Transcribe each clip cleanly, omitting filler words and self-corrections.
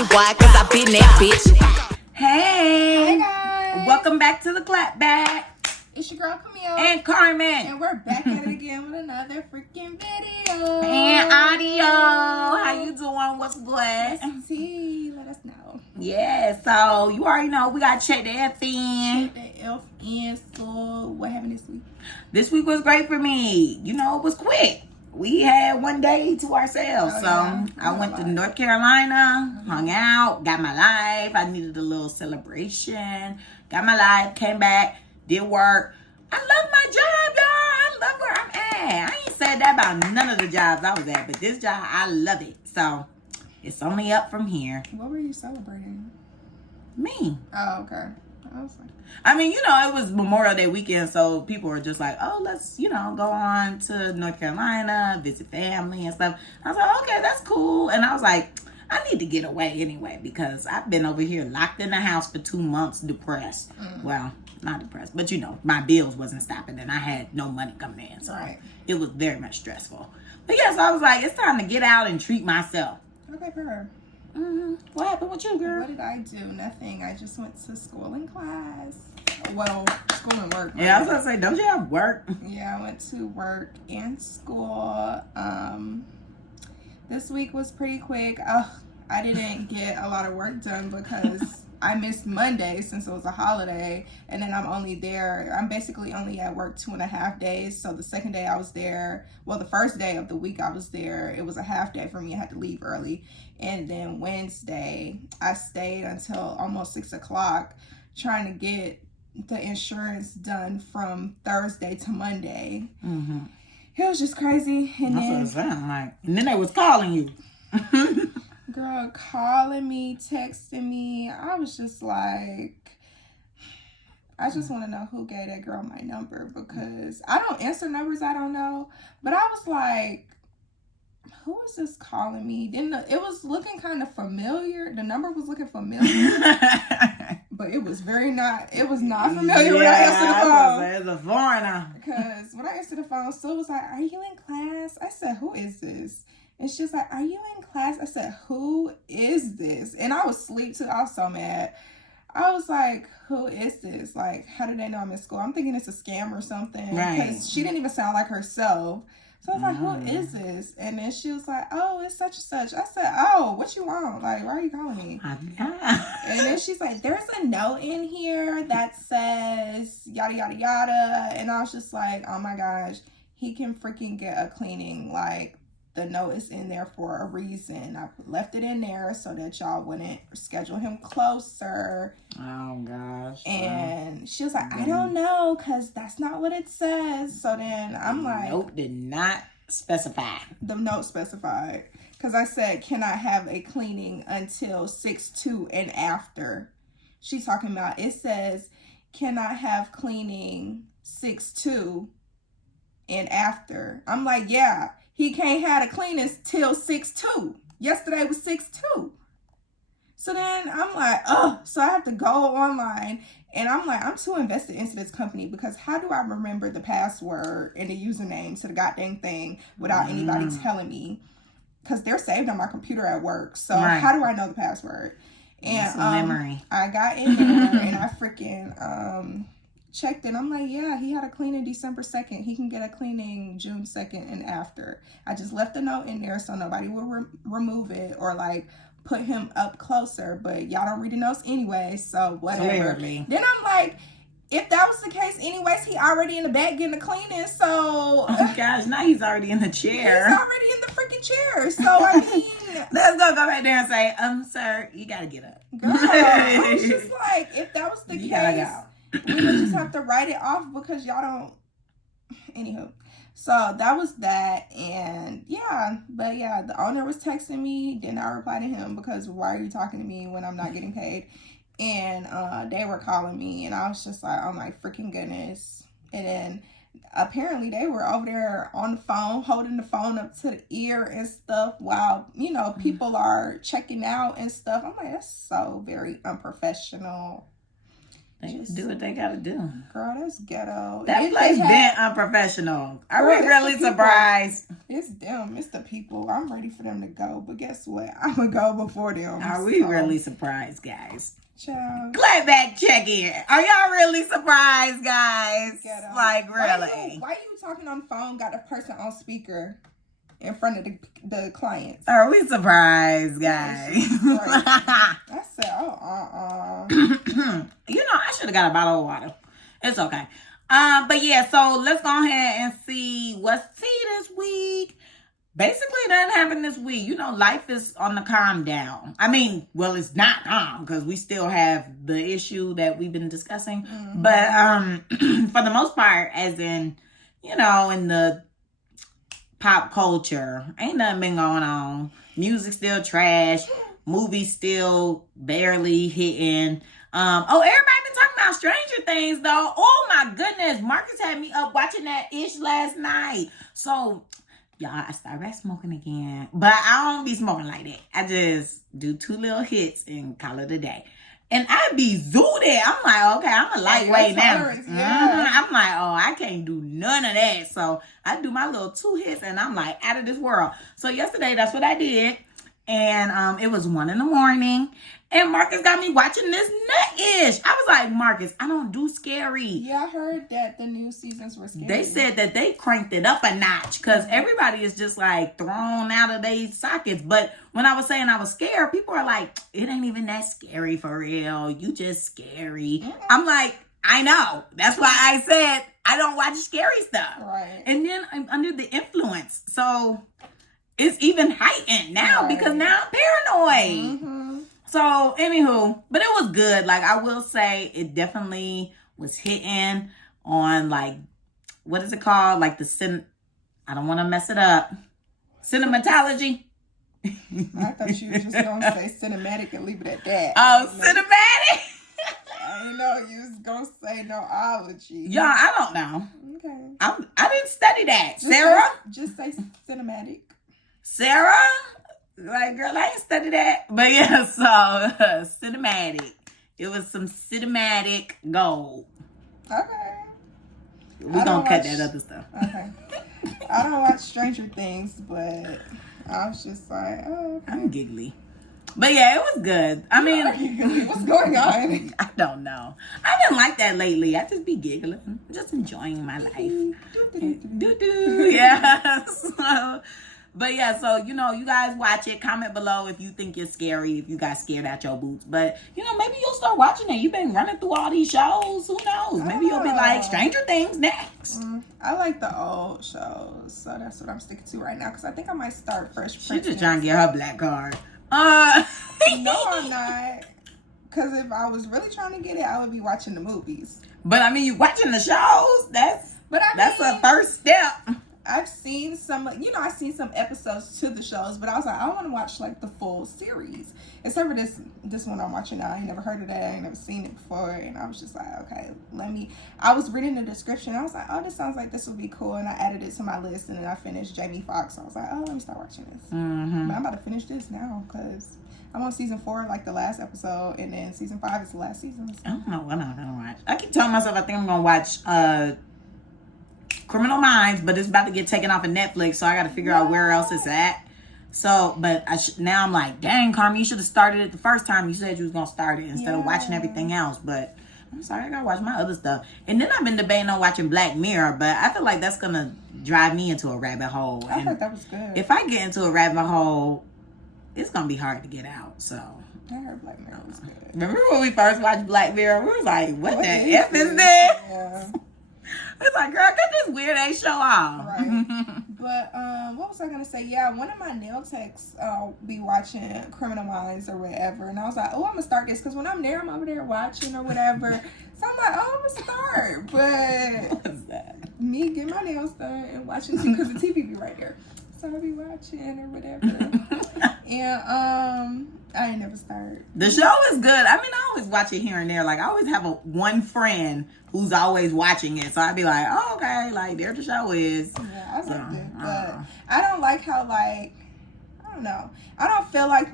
pussy. Why? Cause I been that bitch. Hey. Hi guys. Welcome back to the Clapback. It's your girl Camille. And Carmen. And we're back at it again with another freaking video. And audio. How you doing? What's good? See, let us know. Yeah, so you already know we got to check the FN. Check the FN. So what happened this week? This week was great for me. You know, it was quick. We had one day to ourselves. I went to North Carolina, hung out, got my life. I needed a little celebration. Got my life, came back, did work. I love my job, y'all. I love where I'm at. I ain't said that about none of the jobs I was at, but this job, I love it. So it's only up from here. What were you celebrating? Me. Oh, okay. I mean, you know, it was Memorial Day weekend, so people were just like, oh, let's, you know, go on to North Carolina, visit family and stuff. I was like, okay, that's cool. And I was like, I need to get away anyway, because I've been over here locked in the house for 2 months, depressed. Well, not depressed, but you know, my bills wasn't stopping and I had no money coming in. So it was very much stressful. But yeah, so I was like, it's time to get out and treat myself. Okay, for her. What happened with you, girl? What did I do? Nothing. I just went to school and class. Well, school and work. Right? Yeah, I was gonna say, don't you have work? Yeah, I went to work and school. This week was pretty quick. I didn't get a lot of work done because I missed Monday since it was a holiday, and then I'm basically only at work 2.5 days. So the second day I was there, well, the first day of the week I was there, it was a half day for me. I had to leave early. And then Wednesday, I stayed until almost 6 o'clock trying to get the insurance done from Thursday to Monday. It was just crazy. And then they was calling you. Girl, calling me, texting me. I was just like, I just want to know who gave that girl my number, because I don't answer numbers I don't know. But I was like, who is this calling me? It was looking kind of familiar. The number was looking familiar. But it was not familiar when I answered the phone. It's a foreigner. Because when I answered the phone, Sue was like, are you in class? I said, who is this? And she's like, are you in class? I said, who is this? And I was asleep too. I was so mad. I was like, who is this? Like, how did they know I'm in school? I'm thinking it's a scam or something. Right. Because she didn't even sound like herself. So I was like, who is this? And then she was like, oh, it's such and such. I said, oh, what you want? Like, why are you calling me? And then she's like, there's a note in here that says yada, yada, yada. And I was just like, oh my gosh, he can freaking get a cleaning. Like, the note is in there for a reason. I left it in there so that y'all wouldn't schedule him closer. Oh, gosh. And she was like, I don't know, because that's not what it says. So then I'm like... Note did not specify. The note specified. Because I said, can I have a cleaning until 6/2 and after? She's talking about, it says, can I have cleaning 6/2 and after? I'm like, yeah. He can't have a cleaning till 6/2. Yesterday was 6/2. So then I'm like, so I have to go online. And I'm like, I'm too invested into this company, because how do I remember the password and the username to the goddamn thing without anybody telling me? Because they're saved on my computer at work. So how do I know the password? And memory. I got in there and I freaking checked it. I'm like, yeah, he had a cleaning December 2nd. He can get a cleaning June 2nd and after. I just left a note in there so nobody will remove it or like put him up closer. But y'all don't read the notes anyway, so whatever. Clearly. Then I'm like, if that was the case anyways, he already in the back getting the cleaning. So oh gosh, now he's already in the chair. He's already in the freaking chair. So I mean, let's go back there and say, sir, you gotta get up. Girl, I was just like, if that was the you case, we would just have to write it off because y'all don't. Anywho, so that was that, and but the owner was texting me. Did not reply to him because why are you talking to me when I'm not getting paid? And they were calling me, and I was just like, oh my freaking goodness. And then apparently they were over there on the phone, holding the phone up to the ear and stuff while, you know, people are checking out and stuff. I'm like, that's so very unprofessional. They just do what they gotta do. Girl, that's ghetto. That place been unprofessional. Are we really surprised? It's them. It's the people. I'm ready for them to go. But guess what? I'm going to go before them. Are we really surprised, guys? Child. Clapback check-in. Are y'all really surprised, guys? Ghetto. Like, really? Why you talking on the phone, got the person on speaker in front of the clients? Are we surprised, guys? I said, You know, I should have got a bottle of water. It's okay. But yeah, so let's go ahead and see what's tea this week. Basically, nothing happened this week. You know, life is on the calm down. I mean, well, it's not calm because we still have the issue that we've been discussing. Mm-hmm. But for the most part, as in, you know, in the pop culture, ain't nothing been going on. Music still trash. Movies still barely hitting. Everybody been talking about Stranger Things though. Oh my goodness, Marcus had me up watching that ish last night. So y'all, I started back smoking again, but I don't be smoking like that. I just do 2 little hits and call it a day. And I be zooted. I'm like, okay, I'm a lightweight now. Yeah. I'm like, oh, I can't do none of that. So I do my little 2 hits and I'm like out of this world. So yesterday, that's what I did. And it was 1 a.m. And Marcus got me watching this nut-ish. I was like, Marcus, I don't do scary. Yeah, I heard that the new seasons were scary. They said that they cranked it up a notch because everybody is just like thrown out of their sockets. But when I was saying I was scared, people are like, it ain't even that scary for real. You just scary. Mm-hmm. I'm like, I know. That's why I said I don't watch scary stuff. Right. And then I'm under the influence. So it's even heightened now because now I'm paranoid. Mm-hmm. So, anywho, but it was good. Like, I will say it definitely was hitting on, like, what is it called? Like, I don't want to mess it up. Cinematology. I thought you were just going to say cinematic and leave it at that. Oh, cinematic? I didn't know you was going to say no ology. Y'all, I don't know. Okay. I didn't study that. Sarah? Just say cinematic. Sarah? Like, girl, I ain't studied that. But yeah, so cinematic. It was some cinematic gold. Okay. We're going to cut that other stuff. Okay. I don't watch Stranger Things, but I was just like, oh, okay. I'm giggly. But yeah, it was good. I mean, what's going on? I don't know. I didn't like that lately. I just be giggling. I'm just enjoying my life. Yeah. But yeah, so, you know, you guys watch it. Comment below if you think it's scary, if you got scared out your boots. But, you know, maybe you'll start watching it. You've been running through all these shows. Who knows? Maybe you'll be like Stranger Things next. I like the old shows. So that's what I'm sticking to right now. Because I think I might start Fresh Prince. She's just trying to get her black card. No, I'm not. Because if I was really trying to get it, I would be watching the movies. But, I mean, you watching the shows. That's a first step. I've seen some episodes to the shows, but I was like, I want to watch like the full series. Except for this one I'm watching now. I ain't never heard of that. I ain't never seen it before. And I was just like, okay, I was reading the description. I was like, oh, this sounds like this would be cool. And I added it to my list, and then I finished Jamie Foxx. So I was like, oh, let me start watching this. Mm-hmm. But I'm about to finish this now because I'm on season 4, like the last episode, and then season 5 is the last season. So. I don't know what I'm going to watch. I keep telling myself I think I'm going to watch Criminal Minds, but it's about to get taken off of Netflix, so I got to figure out where else it's at. So, but now I'm like, dang, Carmen, you should have started it the first time you said you was going to start it instead of watching everything else. But I'm sorry, I got to watch my other stuff. And then I've been debating on watching Black Mirror, but I feel like that's going to drive me into a rabbit hole. I thought that was good. If I get into a rabbit hole, it's going to be hard to get out, so. I heard Black Mirror was good. Remember when we first watched Black Mirror? We was like, what the F is this? Yeah. It's like, girl, cut this weird ass show off. Right. But what was I gonna say? Yeah, one of my nail techs be watching Criminal Minds or whatever, and I was like, oh, I'm gonna start this because when I'm there, I'm over there watching or whatever. So I'm like, oh, I'm gonna start. But what's that? Me getting my nails done and watching because the TV be right there. So I'll be watching or whatever. And I ain't never started. The show is good. I mean, I always watch it here and there. Like, I always have one friend who's always watching it. So I'd be like, oh, okay, like, there the show is. Yeah, I liked it. But I don't like how, like, I don't know. I don't feel like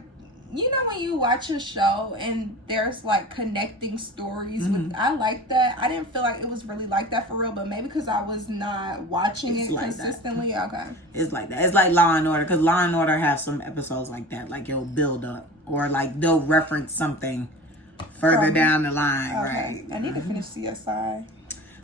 you know when you watch a show and there's like connecting stories with, I like that. I didn't feel like it was really like that for real, but maybe because I was not watching it like consistently. That. Okay. It's like that. It's like Law and Order, because Law and Order have some episodes like that. Like it'll build up, or like they'll reference something further down the line. Okay. Right. I need to finish CSI.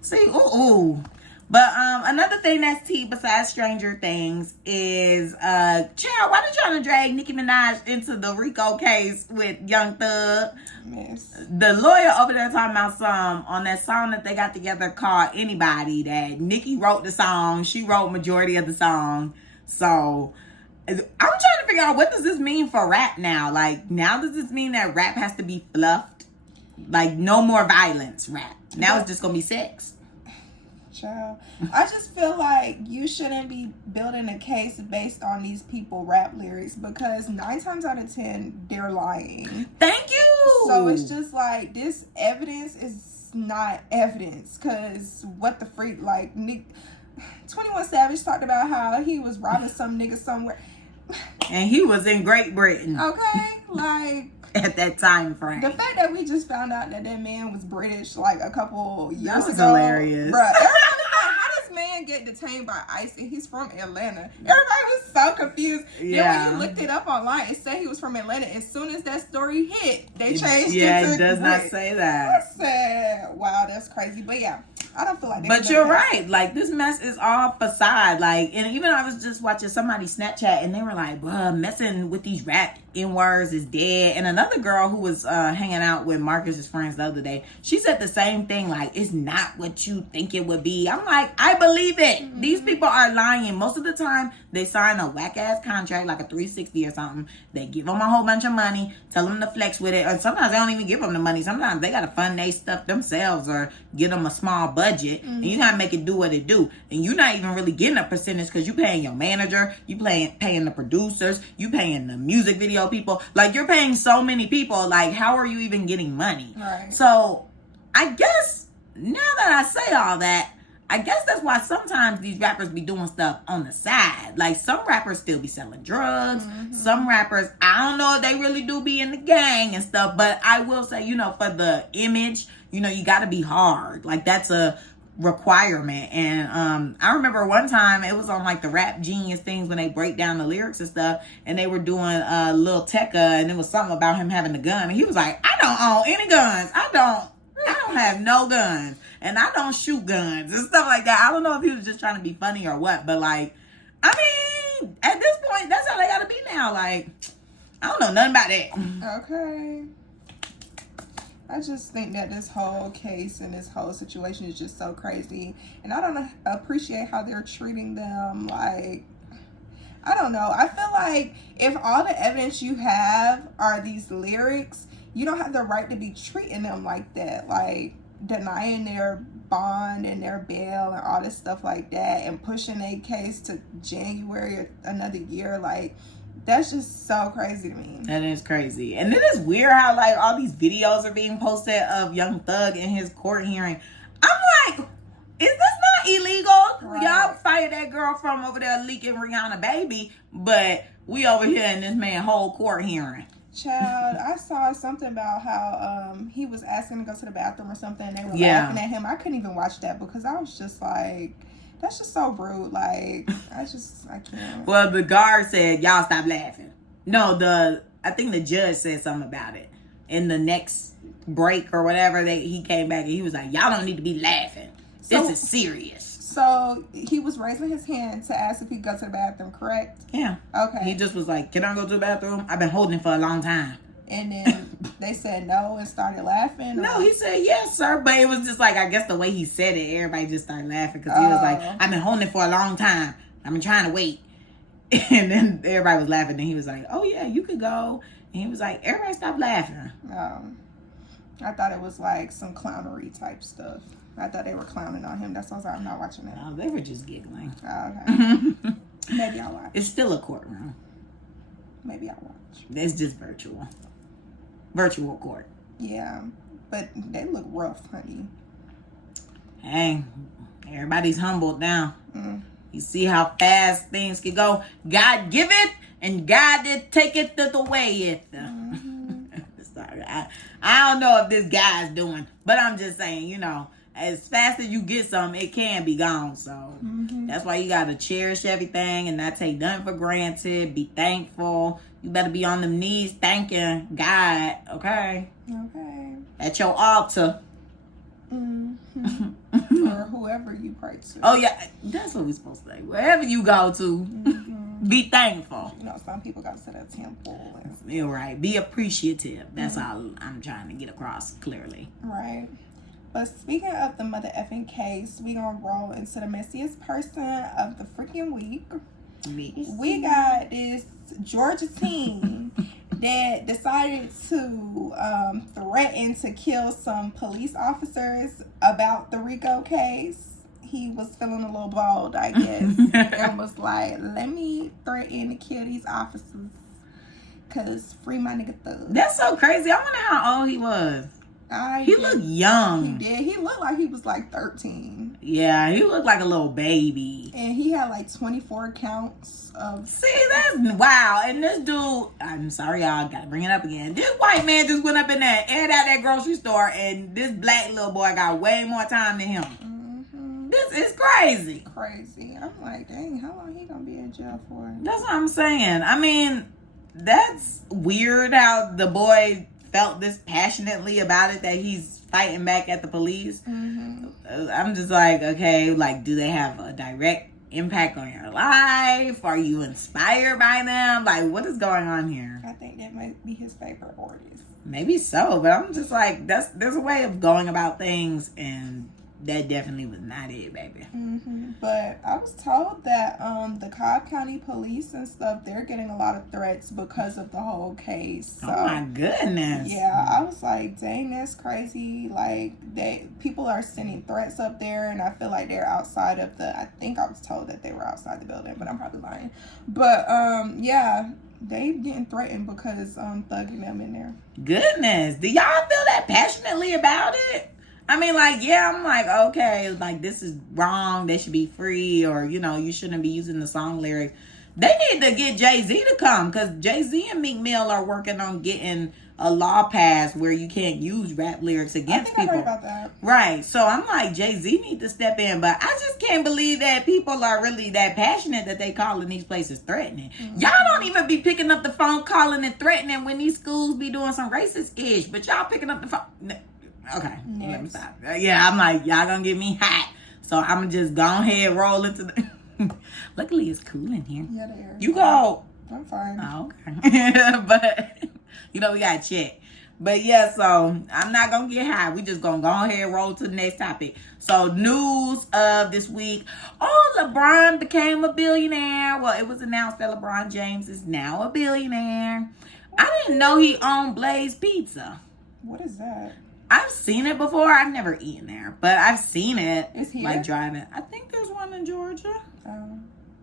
See, ooh. But another thing that's tea besides Stranger Things is child, why they trying to drag Nicki Minaj into the Rico case with Young Thug? Yes. The lawyer over there talking about some on that song that they got together called Anybody, that Nicki wrote the song. She wrote majority of the song. So I'm trying to figure out, what does this mean for rap now? Like, now does this mean that rap has to be fluffed? Like, no more violence rap. Now it's just gonna be sex. Child. I just feel like you shouldn't be building a case based on these people rap lyrics, because 9 times out of 10 they're lying. Thank you. So it's just like, this evidence is not evidence, because what the freak, like 21 Savage talked about how he was robbing some nigga somewhere, and he was in Great Britain. Okay, like at that time frame. The fact that we just found out that man was British like a couple years ago. That was hilarious. Bruh, everybody was like, how does man get detained by ICE and he's from Atlanta? Everybody was so confused. Yeah. Then when you looked it up online, it said he was from Atlanta. As soon as that story hit, they changed it. Yeah, it does not say that. I said, wow, that's crazy. But yeah, I don't feel like that. But you're right. Like, this mess is all facade. Like, and even I was just watching somebody Snapchat and they were like, bruh, messing with these rap N-words is dead. And another girl who was hanging out with Marcus's friends the other day, she said the same thing. Like, it's not what you think it would be. I'm like, I believe it. Mm-hmm. These people are lying. Most of the time, they sign a whack-ass contract, like a 360 or something. They give them a whole bunch of money, tell them to flex with it. Or sometimes they don't even give them the money. Sometimes they got to fund their stuff themselves or give them a small budget. Mm-hmm. And you got to make it do what it do. And you're not even really getting a percentage, because you paying your manager, you paying the producers, you paying the music video people. Like, you're paying so many people. Like, how are you even getting money? Right. So I guess now that I say all that, I guess that's why sometimes these rappers be doing stuff on the side. Like, some rappers still be selling drugs. Mm-hmm. Some rappers, I don't know if they really do be in the gang and stuff. But I will say, you know, for the image, you know, you got to be hard. Like, that's a requirement. And I remember one time it was on like the Rap Genius things when they break down the lyrics and stuff, and they were doing Lil Tecca, and it was something about him having a gun, and he was like, I don't own any guns. I don't have no guns, and I don't shoot guns and stuff like that. I don't know if he was just trying to be funny or what, but like, I mean, at this point, that's how they gotta be now. Like, I don't know nothing about that. Okay. I just think that this whole case and this whole situation is just so crazy. And I don't appreciate how they're treating them. Like, I don't know. I feel like if all the evidence you have are these lyrics, you don't have the right to be treating them like that. Like, denying their bond and their bail and all this stuff like that, and pushing a case to January or another year. Like, that's just so crazy to me. That is crazy. And it is weird how like all these videos are being posted of Young Thug in his court hearing. I'm like, is this not illegal? Right. Y'all fired that girl from over there leaking Rihanna baby, but we over here in this man whole court hearing. Child, I saw something about how he was asking to go to the bathroom or something, and they were laughing at him. I couldn't even watch that because I was just like, that's just so rude. Like, I can't. Well, the guard said, y'all stop laughing. No, I think the judge said something about it. In the next break or whatever, he came back and he was like, y'all don't need to be laughing. This is serious. So he was raising his hand to ask if he could go to the bathroom, correct? Yeah. Okay. He just was like, can I go to the bathroom? I've been holding it for a long time. And then they said no and started laughing? No, he said, yes, sir. But it was just like, I guess the way he said it, everybody just started laughing because he was like, I've been holding it for a long time. I've been trying to wait. And then everybody was laughing. And he was like, oh, yeah, you could go. And he was like, everybody stop laughing. I thought it was like some clownery type stuff. I thought they were clowning on him. That's why I'm not watching it. No, they were just giggling. Okay. Maybe I'll watch. It's still a courtroom. Maybe I'll watch. It's just virtual. Virtual court. Yeah, but they look rough, honey. Hey, everybody's humbled now. You see how fast things can go. God give it, and God did take it the way it. Sorry, I don't know if this guy's doing, but I'm just saying, you know, as fast as you get something, it can be gone. So that's why you got to cherish everything and not take nothing for granted. Be thankful. You better be on them knees thanking God, okay? Okay. At your altar. Or whoever you pray to. Oh, yeah. That's what we're supposed to say. Wherever you go to, be thankful. You know, some people got to sit at a temple. You're right. Be appreciative. That's all I'm trying to get across clearly. Right. But speaking of the mother effing case, we gonna roll into the messiest person of the freaking week. We got this Georgia teen that decided to threaten to kill some police officers about the Rico case. He was feeling a little bold, I guess, and was like, let me threaten to kill these officers because free my nigga thug. That's so crazy. I wonder how old he was. He looked young. He did. He looked like he was like 13. Yeah, he looked like a little baby. And he had like 24 counts of... See, that's wow. And this dude, I'm sorry, y'all, gotta bring it up again. This white man just went up in there and aired out that grocery store, and this black little boy got way more time than him. This is crazy. Crazy. I'm like, dang, how long he gonna be in jail for? That's what I'm saying. I mean, that's weird how the boy felt this passionately about it, that he's fighting back at the police. I'm just like, okay, like, do they have a direct impact on your life? Are you inspired by them? Like, what is going on here? I think that might be his favorite artist. Maybe so, but I'm just like, there's a way of going about things, and that definitely was not it, baby. But I was told that the Cobb County Police and stuff, they're getting a lot of threats because of the whole case. So, oh my goodness. Yeah, I was like, dang, that's crazy. Like, people are sending threats up there, and I feel like they're outside of I think I was told that they were outside the building, but I'm probably lying. But yeah, they getting threatened because thugging them in there. Goodness, do y'all feel that passionately about it? I mean, like, yeah, I'm like, okay, like, this is wrong. They should be free, or, you know, you shouldn't be using the song lyrics. They need to get Jay-Z to come, because Jay-Z and Meek Mill are working on getting a law passed where you can't use rap lyrics against people. I heard about that. Right. So I'm like, Jay-Z need to step in, but I just can't believe that people are really that passionate that they calling these places threatening. Y'all don't even be picking up the phone calling and threatening when these schools be doing some racist-ish, but y'all picking up the phone. Okay, let me stop. Yeah, I'm like, y'all gonna get me hot. So I'm gonna just go ahead, roll into the... Luckily, it's cool in here. Yeah, they are. You go. I'm fine. Oh, okay. But, you know, we gotta check. But yeah, so I'm not gonna get high. We just gonna go ahead and roll to the next topic. So news of this week. Oh, LeBron became a billionaire. Well, it was announced that LeBron James is now a billionaire. I didn't know he owned Blaze Pizza. What is that? I've seen it before. I've never eaten there, but I've seen it. Is here? Like driving. I think there's one in Georgia.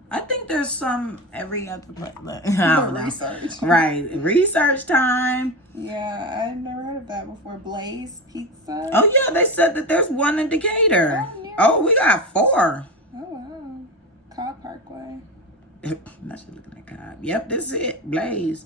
I think there's some every other place. I don't know. Research. Right. Research time. Yeah, I've never heard of that before. Blaze Pizza? Oh, yeah. They said that there's one in Decatur. Oh, we got 4. Oh, wow. Cobb Parkway. Now she's looking at Cobb. Yep, this is it. Blaze.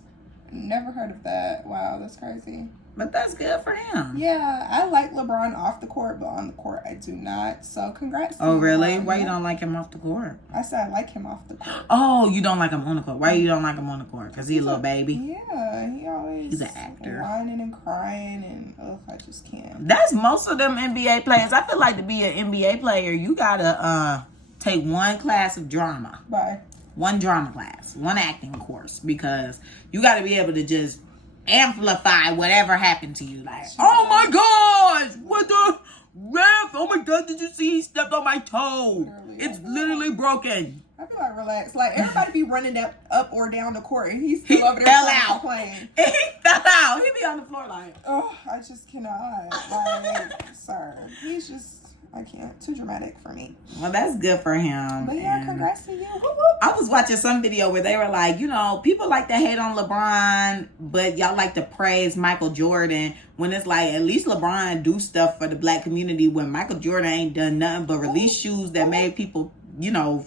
Never heard of that. Wow, that's crazy. But that's good for him. Yeah, I like LeBron off the court, but on the court I do not. So congrats. Oh, really? LeBron. Why you don't like him off the court? I said I like him off the court. Oh, you don't like him on the court. Why you don't like him on the court? Because he's a little baby? Yeah, he always... He's an actor. Whining and crying and, I just can't. That's most of them NBA players. I feel like to be an NBA player, you got to take one class of drama. Bye. One drama class. One acting course. Because you got to be able to just amplify whatever happened to you. Like, oh my gosh, what the ref? Oh my god, did you see he stepped on my toe? It's literally broken. I feel like relax. Like everybody be running up or down the court, and he's still over there fell out playing. He fell out. He be on the floor like, oh, I just cannot. Like, sir, he's just. I can't. Too dramatic for me. Well, that's good for him. But yeah, congrats to you. Woo, woo. I was watching some video where they were like, you know, people like to hate on LeBron, but y'all like to praise Michael Jordan. When it's like, at least LeBron do stuff for the black community when Michael Jordan ain't done nothing but release shoes that made people, you know,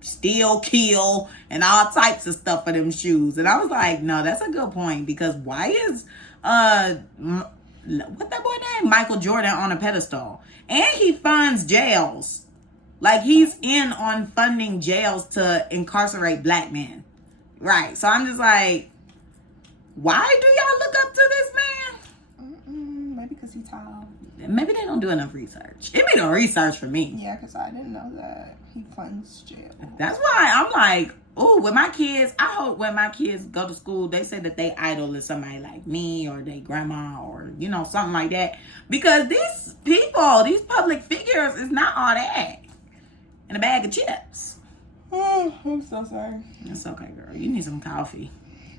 steal, kill, and all types of stuff for them shoes. And I was like, no, that's a good point, because why is what that boy name? Michael Jordan on a pedestal. And he funds jails. Like, he's in on funding jails to incarcerate black men. Right. So I'm just like, why do y'all look up to this man? Maybe because he's tall. Maybe they don't do enough research. It be no research for me. Yeah, because I didn't know that he funds jail. That's why I'm like, oh, with my kids, I hope when my kids go to school, they say that they idol is somebody like me or their grandma or, you know, something like that. Because these people, these public figures is not all that in a bag of chips. Oh, I'm so sorry. It's okay, girl. You need some coffee.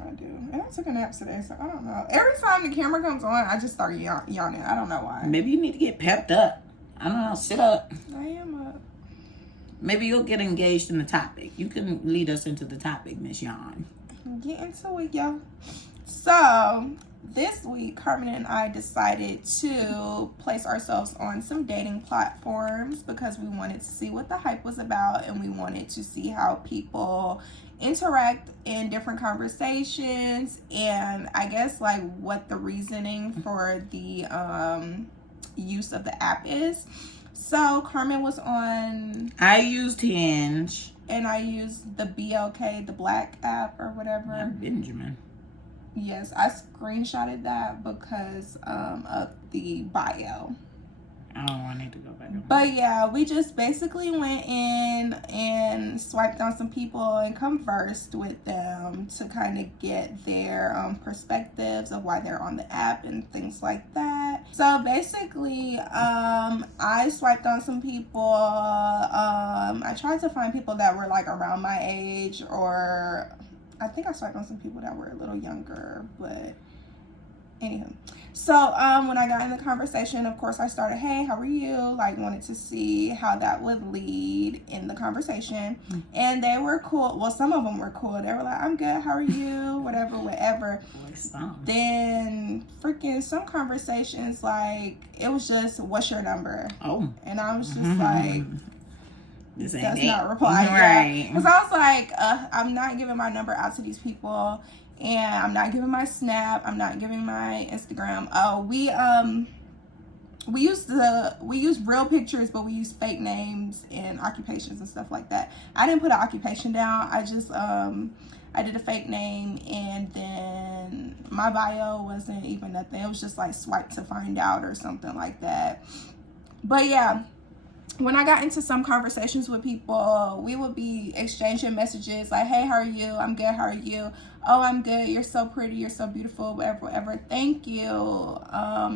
I do. And I took a nap today, so I don't know. Every time the camera comes on, I just start yawning. I don't know why. Maybe you need to get pepped up. I don't know. Sit up. I am up. Maybe you'll get engaged in the topic. You can lead us into the topic, Miss Yawn. Get into it, y'all. So, this week, Carmen and I decided to place ourselves on some dating platforms because we wanted to see what the hype was about, and we wanted to see how people interact in different conversations, and I guess like what the reasoning for the use of the app is. So Carmen was on, I used Hinge. and I used the BLK, the Black app or whatever. Benjamin. Yes, I screenshotted that because of the bio. Oh, I need to go back. But yeah, we just basically went in and swiped on some people and conversed with them to kind of get their perspectives of why they're on the app and things like that. So basically, I swiped on some people. I tried to find people that were like around my age, or I think I swiped on some people that were a little younger, but anywho. So when I got in the conversation, of course, I started, hey, how are you? Like, wanted to see how that would lead in the conversation. And they were cool. Well, some of them were cool. They were like, I'm good. How are you? Whatever. Then freaking some conversations, like, it was just, what's your number? Oh. And I was just like, this does ain't not reply. Right. Because I was like, I'm not giving my number out to these people. And I'm not giving my Snap. I'm not giving my Instagram. Oh, we use real pictures, but we use fake names and occupations and stuff like that. I didn't put an occupation down. I just I did a fake name, and then my bio wasn't even nothing. It was just like swipe to find out or something like that. But yeah, when I got into some conversations with people, we would be exchanging messages like, hey, how are you? I'm good. How are you? Oh, I'm good. You're so pretty. You're so beautiful. Whatever. Thank you.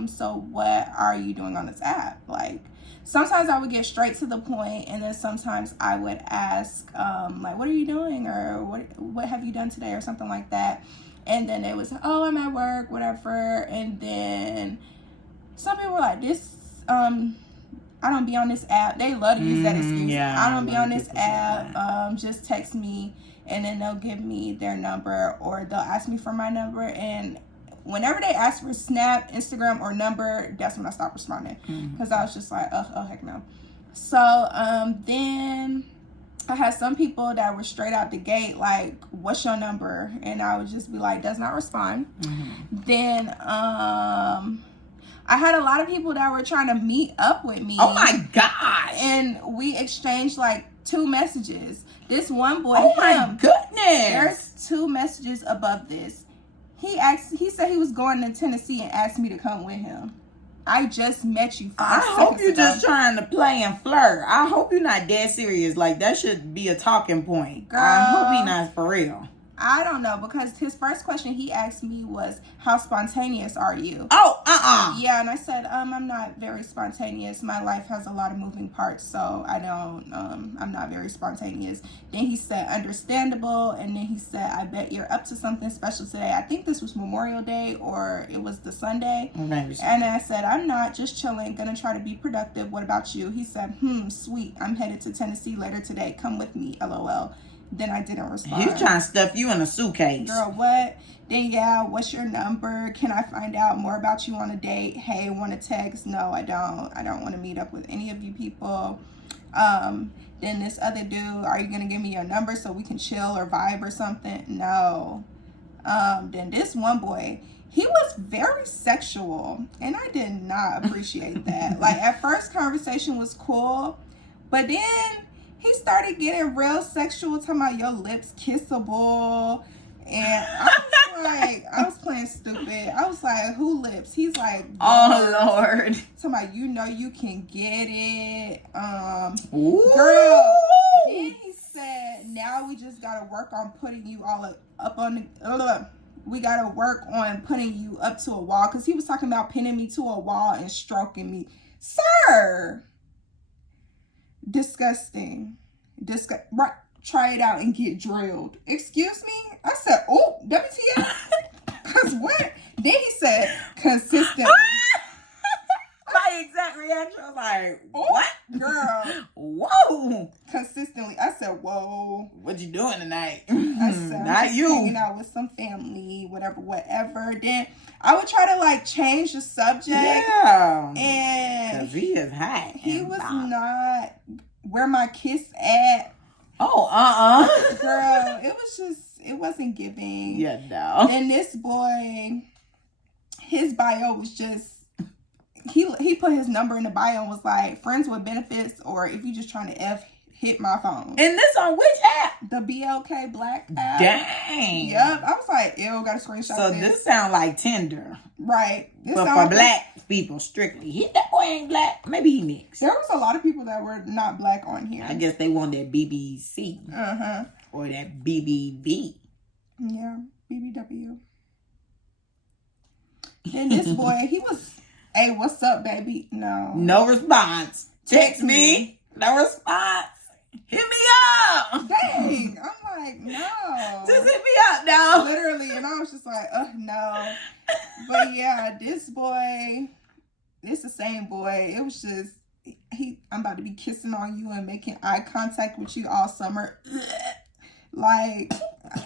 So what are you doing on this app? Like, sometimes I would get straight to the point, and then sometimes I would ask, like, what are you doing? Or what have you done today? Or something like that. And then they would say, oh, I'm at work, whatever. And then some people were like, I don't be on this app. They love to use that excuse. Yeah, I don't be on this app. Just text me, and then they'll give me their number, or they'll ask me for my number. And whenever they ask for Snap, Instagram, or number, that's when I stop responding, because I was just like, oh heck no. So then I had some people that were straight out the gate like, what's your number? And I would just be like, does not respond. Then I had a lot of people that were trying to meet up with me. Oh my gosh. And we exchanged like 2 messages. This one boy, oh my goodness. There's 2 messages above this. He said he was going to Tennessee and asked me to come with him. I just met you 5 seconds I hope you're ago. just trying to play and flirt. I hope you're not dead serious. Like, that should be a talking point. Girl, I hope he's not for real. I don't know, because his first question he asked me was, how spontaneous are you? Oh, Yeah, and I said, I'm not very spontaneous. My life has a lot of moving parts, so I'm not very spontaneous. Then he said, understandable, and then he said, I bet you're up to something special today. I think this was Memorial Day, or it was the Sunday. Maybe. And I said, I'm not, just chilling, gonna try to be productive. What about you? He said, sweet, I'm headed to Tennessee later today. Come with me, LOL. Then I didn't respond. He's trying to stuff you in a suitcase. Girl, what? Then, yeah, what's your number? Can I find out more about you on a date? Hey, want to text? No, I don't. I don't want to meet up with any of you people. Then this other dude, are you gonna give me your number so we can chill or vibe or something? No. Then this one boy, he was very sexual, and I did not appreciate that. Like, at first, conversation was cool, but then he started getting real sexual, talking about your lips kissable. And I was playing stupid. I was like, who lips? He's like, oh Lord. Talking about, you know you can get it. Ooh. Girl. Then he said, now we just gotta work on putting you all up on the we gotta work on putting you up to a wall. Because he was talking about pinning me to a wall and stroking me. Sir. Disgusting. Right. Try it out and get drilled. Excuse me? I said, oh, WTF? Because what? Then he said, consistently. My exact reaction was like, what? Girl. Whoa. Consistently. I said, whoa. What you doing tonight? I said, not I'm you. Hanging out with some family, whatever. Then I would try to like change the subject. Yeah. And because he is hot. He was not where my kiss at. Oh, Girl, it wasn't giving. Yeah, no. And this boy, his bio was just, he put his number in the bio and was like, friends with benefits, or if you just trying to hit my phone. And this on which app? The BLK Black app. Dang. Yep. I was like, ew, got a screenshot. So this sound like Tinder. Right. But for black people strictly. That boy ain't black. Maybe he mixed. There was a lot of people that were not black on here. I guess they want that BBC. Uh-huh. Or that BBB. Yeah. BBW. Then this boy, he was, hey, what's up, baby? No response. Text me. No response. Hit me up. Dang. I'm like, no. Just hit me up now. Literally. And I was just like, no. But yeah, this boy, it's the same boy. It was just, I'm about to be kissing on you and making eye contact with you all summer. Like,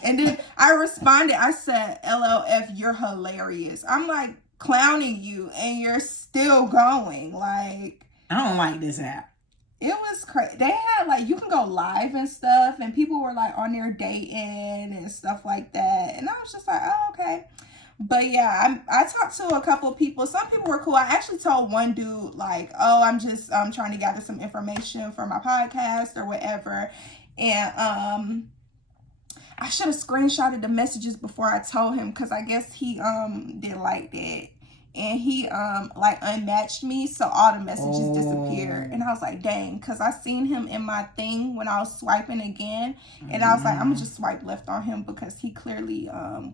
and then I responded, I said, LLF, you're hilarious. I'm like clowning you and you're still going. Like, I don't like this app. It was crazy. They had like, you can go live and stuff, and people were like on there dating and stuff like that. And I was just like, oh, okay. But yeah, I talked to a couple of people. Some people were cool. I actually told one dude like, oh, I'm trying to gather some information for my podcast or whatever. And I should have screenshotted the messages before I told him, because I guess he didn't like that. And he like unmatched me, so all the messages disappeared. And I was like, dang, because I seen him in my thing when I was swiping again. And I was like, I'm gonna just swipe left on him because he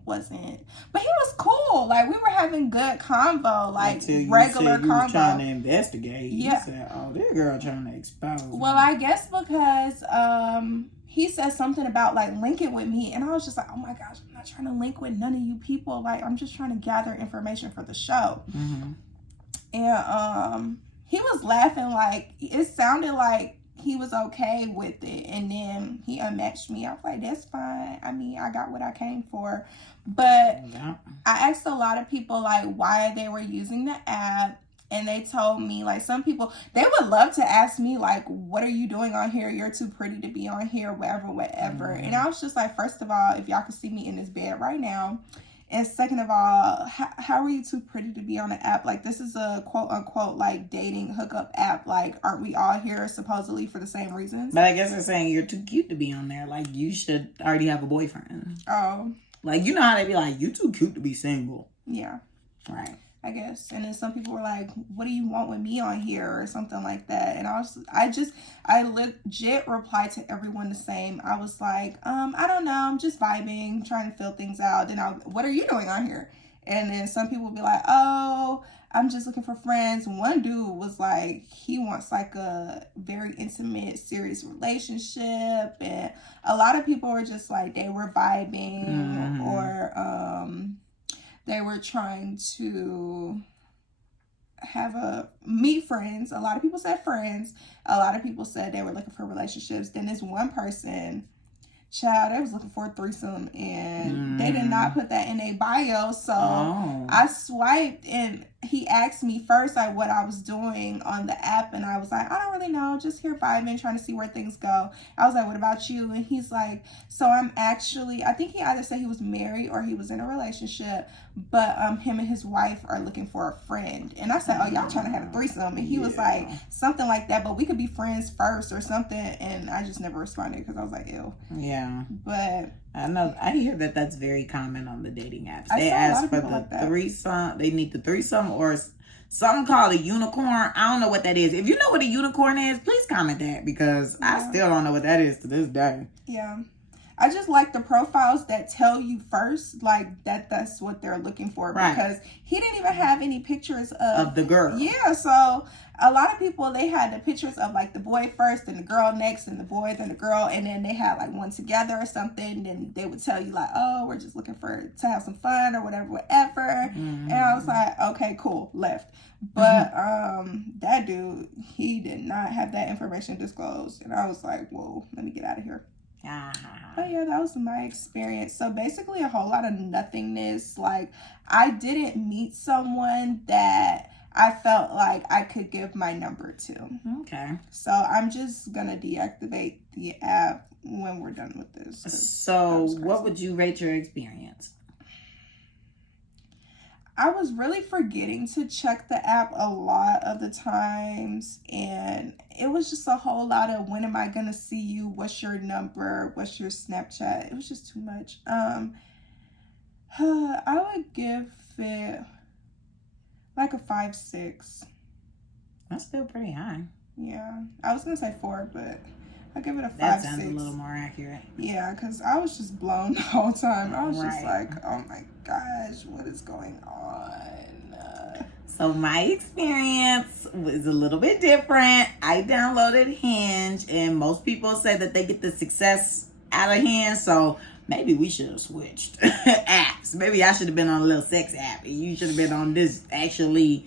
wasn't. But he was cool. Like, we were having good convo, like regular convo. Was trying to investigate. Yeah. You said, oh, this girl trying to expose me. Well, I guess because he said something about like linking with me, and I was just like, oh my gosh, I'm not trying to link with none of you people. Like, I'm just trying to gather information for the show. Mm-hmm. And he was laughing, like it sounded like he was okay with it, and then he unmatched me. I was like, that's fine. I mean, I got what I came for. But yeah. I asked a lot of people like why they were using the app. And they told me, like, some people, they would love to ask me, like, what are you doing on here? You're too pretty to be on here, whatever. Mm-hmm. And I was just like, first of all, if y'all could see me in this bed right now. And second of all, how are you too pretty to be on an app? Like, this is a quote unquote, like, dating hookup app. Like, aren't we all here supposedly for the same reasons? But I guess they're saying you're too cute to be on there. Like, you should already have a boyfriend. Oh. Like, you know how they be like, you too cute to be single. Yeah. Right. I guess. And then some people were like, what do you want with me on here, or something like that. And I legit replied to everyone the same. I was like, I don't know, I'm just vibing, trying to fill things out. Then what are you doing on here? And then some people would be like, oh, I'm just looking for friends. One dude was like, he wants like a very intimate, serious relationship. And a lot of people were just like, they were vibing, or they were trying to meet friends. A lot of people said friends. A lot of people said they were looking for relationships. Then this one person, child, they was looking for a threesome, and they did not put that in their bio. So I swiped, and he asked me first, like, what I was doing on the app, and I was like, I don't really know, just here vibing, trying to see where things go. I was like, what about you? And he's like, so I'm actually, I think he either said he was married or he was in a relationship, but him and his wife are looking for a friend. And I said, oh, y'all trying to have a threesome? And he was like, something like that, but we could be friends first or something. And I just never responded because I was like, ew. Yeah. But I know, I hear that that's very common on the dating apps. I They saw a lot ask of for people the like that. threesome. They need the threesome or something called a unicorn. I don't know what that is. If you know what a unicorn is, please comment that, because I still don't know what that is to this day. Yeah. I just like the profiles that tell you first, like, that's what they're looking for. Right. Because he didn't even have any pictures Of the girl. Yeah, so a lot of people, they had the pictures of, like, the boy first and the girl next and the boy then the girl, and then they had, like, one together or something, and they would tell you, like, oh, we're just looking to have some fun or whatever. And I was like, okay, cool, left. But that dude, he did not have that information disclosed, and I was like, whoa, let me get out of here. But yeah, that was my experience. So basically a whole lot of nothingness. Like, I didn't meet someone that I felt like I could give my number to. Okay. So I'm just gonna deactivate the app when we're done with this. So what would you rate your experience? I was really forgetting to check the app a lot of the times, and it was just a whole lot of, when am I gonna see you? What's your number? What's your Snapchat? It was just too much. I would give it like a 5-6. That's still pretty high. Yeah, I was gonna say 4, but I give it a 5-6. That sounds a little more accurate. Yeah, because I was just blown the whole time. I was just Right. like, oh my gosh, what is going on? So my experience was a little bit different. I downloaded Hinge, and most people say that they get the success out of Hinge. So maybe we should have switched apps. Maybe I should have been on a little sex app, and you should have been on this actually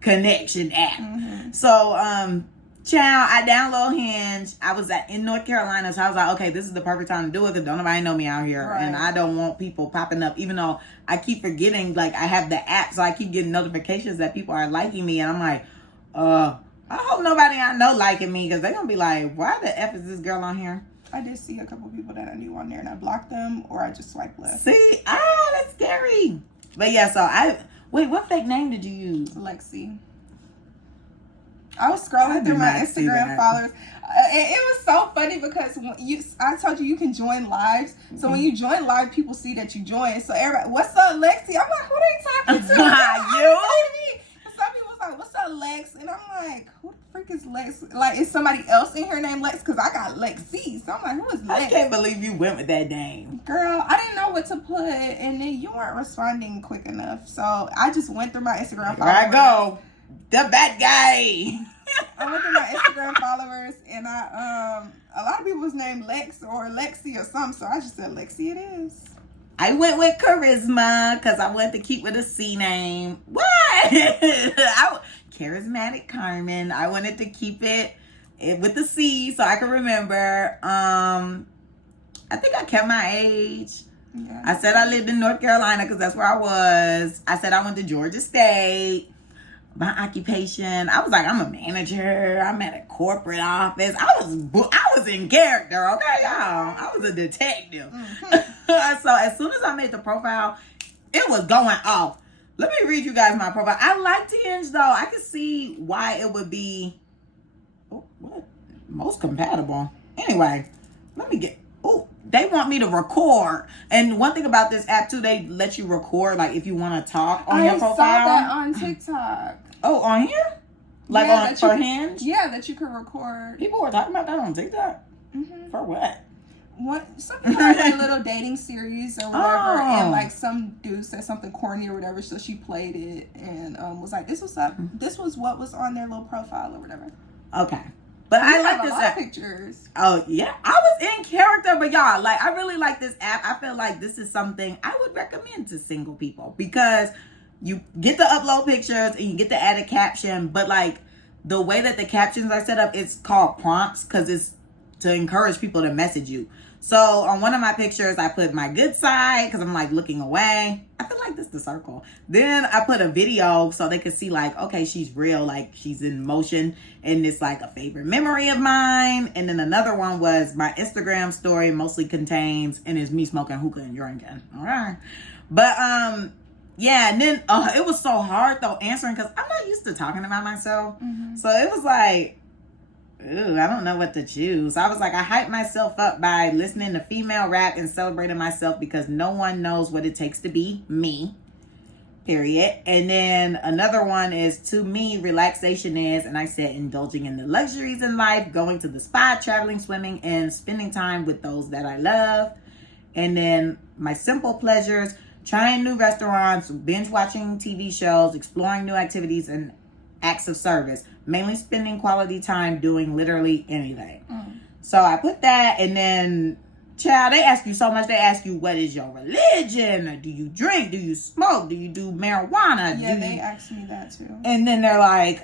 connection app. So, child, I download Hinge. I was in North Carolina, so I was like, okay, this is the perfect time to do it, because don't nobody know me out here. Right. And I don't want people popping up, even though I keep forgetting, like, I have the app, so I keep getting notifications that people are liking me, and I'm like, I hope nobody I know liking me, because they're going to be like, why the F is this girl on here? I did see a couple people that I knew on there, and I blocked them, or I just swiped left. See? That's scary. But yeah, so wait, what fake name did you use? Lexi. I was scrolling through my Instagram followers. It was so funny because I told you can join lives. So when you join live, people see that you join. So everybody, what's up, Lexi? I'm like, who they talking to? You? Some people was like, what's up, Lex? And I'm like, who the freak is Lex? Like, is somebody else in here named Lex? Because I got Lexi. So I'm like, who is Lex? I can't believe you went with that name. Girl, I didn't know what to put, and then you weren't responding quick enough. So I just went through my Instagram followers. Here I go. The bad guy. I went through my Instagram followers, and a lot of people was named Lex or Lexi or something, so I just said Lexi it is. I went with Charisma because I wanted to keep with a C name. What? Charismatic Carmen. I wanted to keep it with the C so I could remember. I think I kept my age. Yeah. I said I lived in North Carolina because that's where I was. I said I went to Georgia State. My occupation, I was like, I'm a manager. I'm at a corporate office. I was in character, okay, y'all. I was a detective. So as soon as I made the profile, it was going off. Let me read you guys my profile. I liked Hinge, though. I could see why it would be most compatible. Anyway, let me get... they want me to record. And one thing about this app, too, they let you record, like, if you want to talk on your profile. I saw that on TikTok. Oh, on here? Like yeah, for Hinge? Yeah, that you can record. People were talking about that on TikTok? Mm-hmm. For what? Some people have like a little dating series or whatever, and like some dude said something corny or whatever, so she played it and was like, this was what was on their little profile or whatever. Okay. But I like this app. Pictures. Oh, yeah. I was in character, but y'all, like, I really like this app. I feel like this is something I would recommend to single people because you get to upload pictures and you get to add a caption, but like the way that the captions are set up, it's called prompts because it's to encourage people to message you. So on one of my pictures, I put my good side because I'm like looking away. I feel like this is the circle. Then I put a video so they could see like, okay, she's real, like she's in motion, and it's like a favorite memory of mine. And then another one was my Instagram story mostly contains, and it's me smoking hookah and drinking. All right. But yeah, and then it was so hard though answering because I'm not used to talking about myself. So it was like, ooh, I don't know what to choose. I was like, I hyped myself up by listening to female rap and celebrating myself because no one knows what it takes to be me, period. And then another one is, to me, relaxation is, and I said, indulging in the luxuries in life, going to the spa, traveling, swimming, and spending time with those that I love. And then my simple pleasures, trying new restaurants, binge watching TV shows, exploring new activities, and acts of service, mainly spending quality time doing literally anything. So I put that, and then, child, they ask you so much. They ask you, what is your religion? Do you drink? Do you smoke? Do you do marijuana? Yeah, they asked me that too. And then they're like,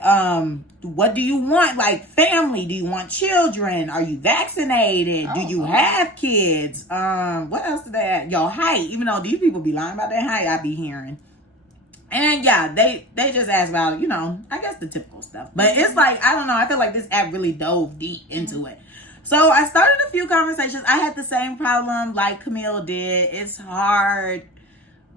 what do you want? Like family? Do you want children? Are you vaccinated? Do you have kids? What else did they ask? Your height. Even though these people be lying about their height, I be hearing. And yeah, they just ask about, you know, I guess the typical stuff. But it's like, I don't know, I feel like this app really dove deep into it. So I started a few conversations. I had the same problem like Camille did. It's hard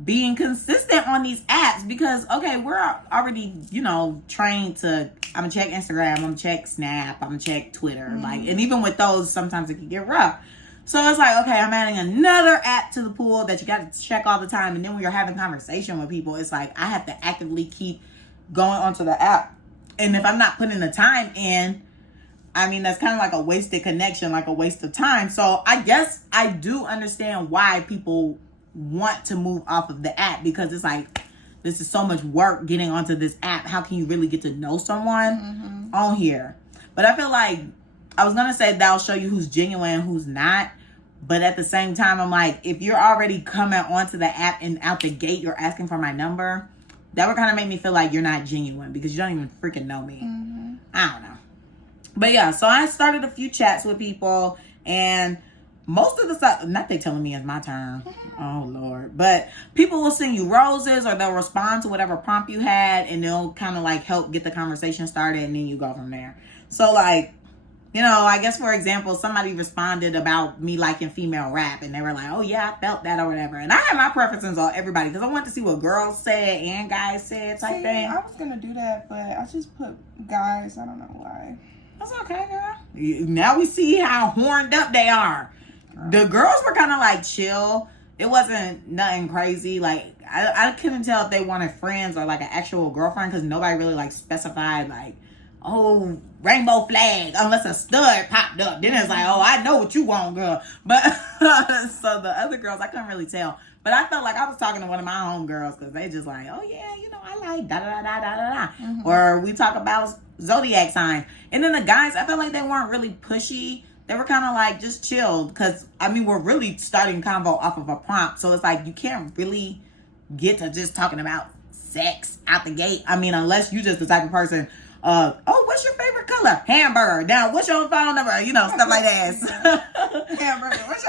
being consistent on these apps because, okay, we're already, you know, trained to, I'm gonna check Instagram, I'm gonna check Snap, I'm gonna check Twitter. Like, and even with those, sometimes it can get rough. So it's like, okay, I'm adding another app to the pool that you got to check all the time. And then when you're having conversation with people, it's like I have to actively keep going onto the app. And if I'm not putting the time in, I mean, that's kind of like a wasted connection, like a waste of time. So I guess I do understand why people want to move off of the app, because it's like, this is so much work getting onto this app. How can you really get to know someone on here? But I feel like, I was going to say that'll show you who's genuine, who's not. But at the same time, I'm like, if you're already coming onto the app and out the gate, you're asking for my number, that would kind of make me feel like you're not genuine because you don't even freaking know me. I don't know. But yeah, so I started a few chats with people, and most of the stuff, not they telling me it's my turn. Oh, Lord. But people will send you roses, or they'll respond to whatever prompt you had, and they'll kind of like help get the conversation started, and then you go from there. So like, you know, I guess, for example, somebody responded about me liking female rap, and they were like, oh, yeah, I felt that or whatever. And I had my preferences on everybody because I wanted to see what girls said and guys said type thing. I was going to do that, but I just put guys. I don't know why. That's okay, girl. Now we see how horned up they are. The girls were kind of like chill. It wasn't nothing crazy. Like, I couldn't tell if they wanted friends or like an actual girlfriend because nobody really like specified like, oh, rainbow flag, unless a stud popped up. Then it's like, oh, I know what you want, girl. But so the other girls, I couldn't really tell. But I felt like I was talking to one of my homegirls because they just like, oh yeah, you know, I like da da da da da da. Or we talk about zodiac signs. And then the guys, I felt like they weren't really pushy. They were kind of like just chilled because, I mean, we're really starting convo off of a prompt. So it's like you can't really get to just talking about sex out the gate. I mean, unless you just the type of person, oh, what's your favorite color? Hamburger. Now, what's your phone number? You know, stuff like that. Hamburger. What's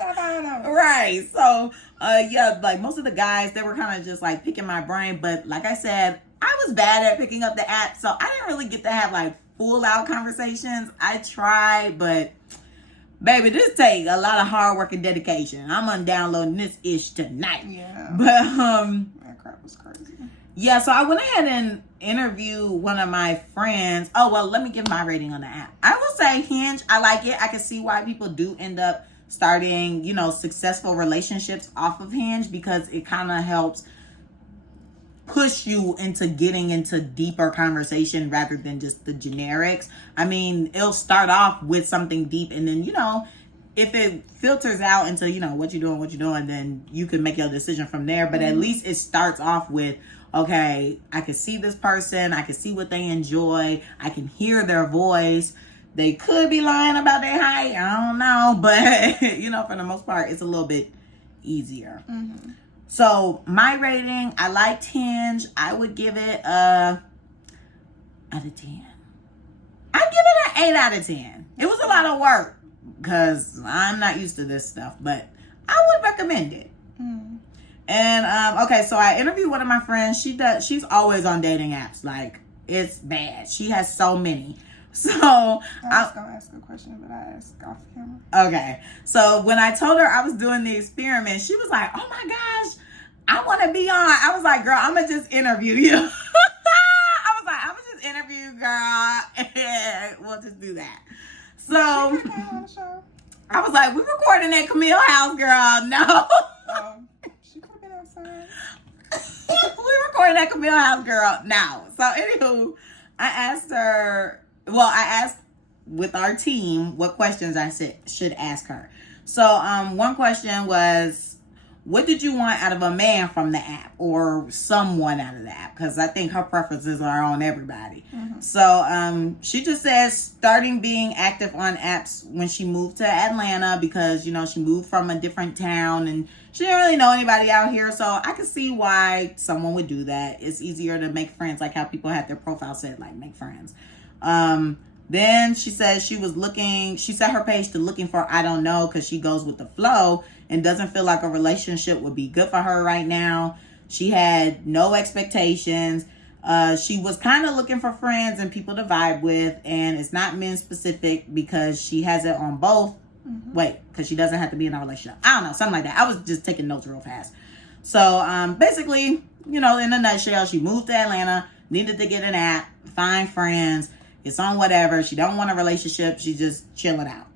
your phone number? Right. So, yeah, like most of the guys, they were kind of just like picking my brain. But like I said, I was bad at picking up the app. So I didn't really get to have like full out conversations. I tried, but baby, this takes a lot of hard work and dedication. I'm undownloading this ish tonight. Yeah. But, that crap was crazy. Yeah, so I went ahead and interviewed one of my friends. Oh, well, let me give my rating on the app. I will say Hinge, I like it. I can see why people do end up starting, you know, successful relationships off of Hinge because it kind of helps push you into getting into deeper conversation rather than just the generics. I mean, it'll start off with something deep and then, you know, if it filters out into, you know, what you're doing, then you can make your decision from there. But at least it starts off with, okay, I can see this person. I can see what they enjoy. I can hear their voice. They could be lying about their height. I don't know. But, you know, for the most part, it's a little bit easier. So my rating, I liked Hinge. I would give it a out of 10. I'd give it an 8 out of 10. It was a lot of work. because I'm not used to this stuff, but I would recommend it. And okay, so I interviewed one of my friends. She's always on dating apps. Like, it's bad. She has so many. So I was gonna ask a question, but I asked off camera. Okay, so when I told her I was doing the experiment, she was like, "Oh my gosh, I want to be on." I was like, "Girl, I'm gonna just interview you." I was like, "I'm gonna just interview you, girl, and we'll just do that." So She came on the show. I was like, "We recording at Camille house, girl." No. She could have been outside. We recording at Camille house, girl. Now, so anywho, I asked with our team what questions I should ask her. So one question was, what did you want out of a man from the app, or someone out of the app? Because I think her preferences are on everybody. So she just says starting being active on apps when she moved to Atlanta, because, you know, she moved from a different town and she didn't really know anybody out here. So I could see why someone would do that. It's easier to make friends, like how people have their profile set, like, make friends. Then she says she set her page to looking for I don't know, because she goes with the flow and doesn't feel like a relationship would be good for her right now. She had no expectations. She was kind of looking for friends and people to vibe with, and it's not men specific because she has it on both. Because she doesn't have to be in a relationship. I don't know, something like that. I was just taking notes real fast. So basically, you know, in a nutshell, she moved to Atlanta, needed to get an app, find friends. It's on whatever. She don't want a relationship. She's just chilling out.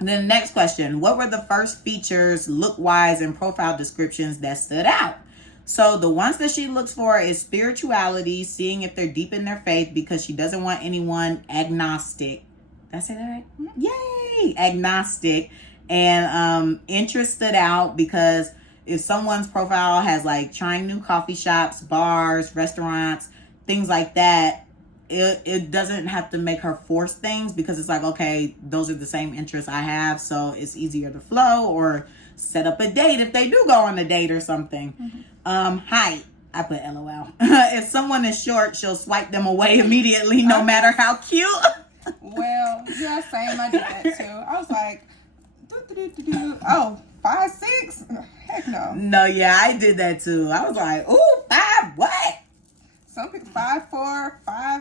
And then the next question, what were the first features, look-wise, and profile descriptions that stood out? So the ones that she looks for is spirituality, seeing if they're deep in their faith, because she doesn't want anyone agnostic. Did I say that right? Yay! Agnostic. And interest stood out because if someone's profile has like trying new coffee shops, bars, restaurants, things like that, it doesn't have to make her force things, because it's like, okay, those are the same interests I have, so it's easier to flow or set up a date if they do go on a date or something. Height, I put LOL. If someone is short, she'll swipe them away immediately, no matter how cute. Well, yeah, same. I did that too. I was like, oh, 5'6"? Heck no. No, yeah, I did that too. I was like, ooh, 5 what? Some people 5'4", 5'5". I